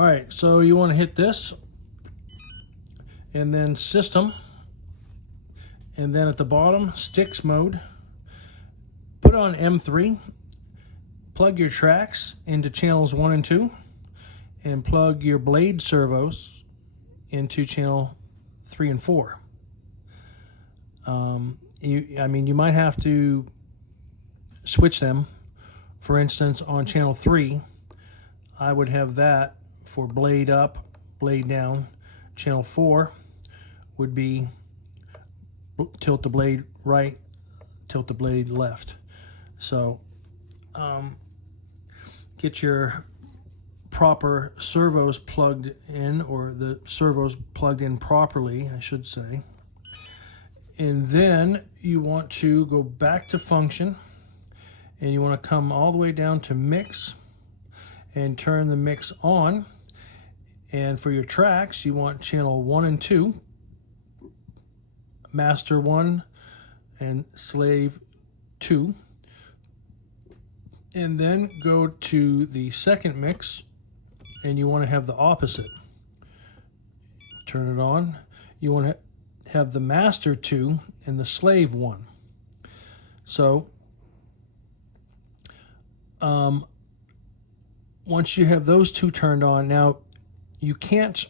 All right, so you want to hit this, and then System, and then at the bottom, Sticks Mode. Put on M3, plug your tracks into channels 1 and 2, and plug your blade servos into channel 3 and 4. You might have to switch them. For instance, on channel 3, I would have that for blade up, blade down. Channel 4 would be tilt the blade right, tilt the blade left. So get your proper servos plugged in, or the servos plugged in properly, I should say. And then you want to go back to function, and you want to come all the way down to mix and turn the mix on. And for your tracks, you want channel 1 and 2, master 1 and slave 2. And then go to the second mix, and you want to have the opposite. Turn it on. You want to have the master 2 and the slave 1. So once you have those two turned on, now you can't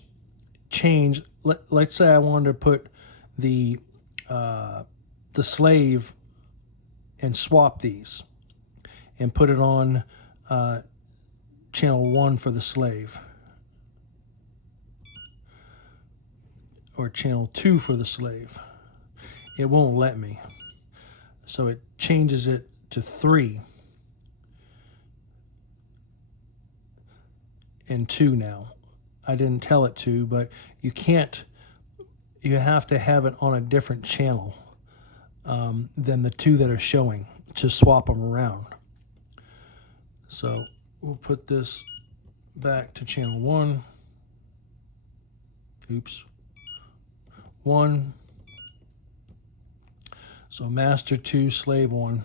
change. Let's say I wanted to put the slave and swap these and put it on channel 1 for the slave, or channel 2 for the slave. It won't let me. So it changes it to 3 and 2 now. I didn't tell it to, but you can't. You have to have it on a different channel than the two that are showing to swap them around. So we'll put this back to channel 1. Oops. 1. So master 2, slave 1.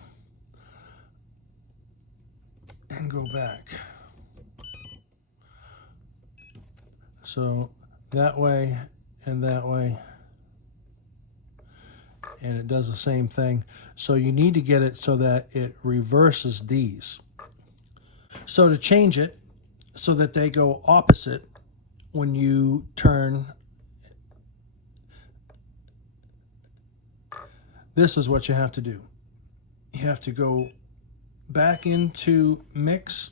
And go back. So that way and that way. And it does the same thing. So you need to get it so that it reverses these. So to change it so that they go opposite when you turn, this is what you have to do. You have to go back into mix.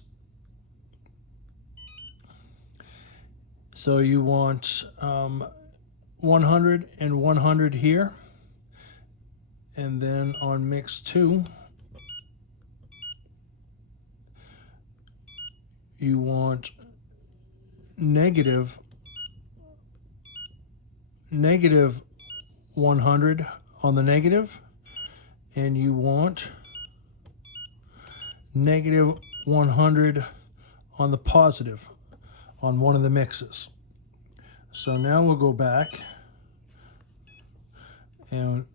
So you want 100 and 100 here. And then on mix 2, you want negative 100 on the negative, and you want negative 100 on the positive on one of the mixes. So now we'll go back and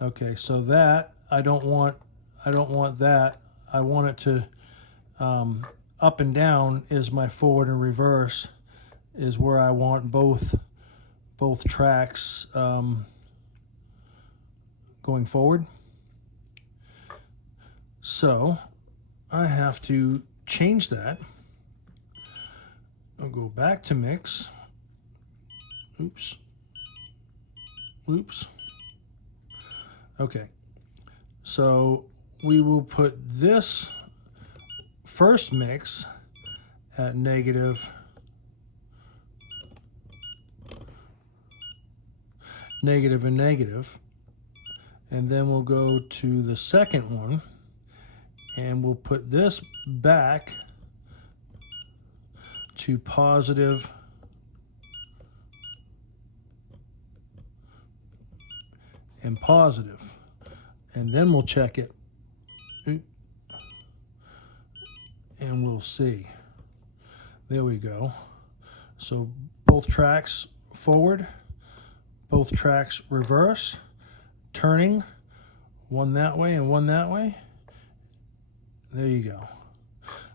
okay, so that I don't want that. I want it to up and down is my forward and reverse, is where I want both tracks going forward. So I have to change that. I'll go back to mix. Oops. Okay, so we will put this first mix at negative and negative, and then we'll go to the second one and we'll put this back to positive and positive, and then we'll check it and we'll see. There we go. So both tracks forward, both tracks reverse, turning, one that way and one that way. There you go.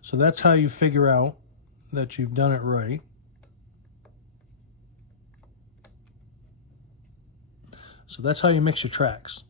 So that's how you figure out that you've done it right. So that's how you mix your tracks.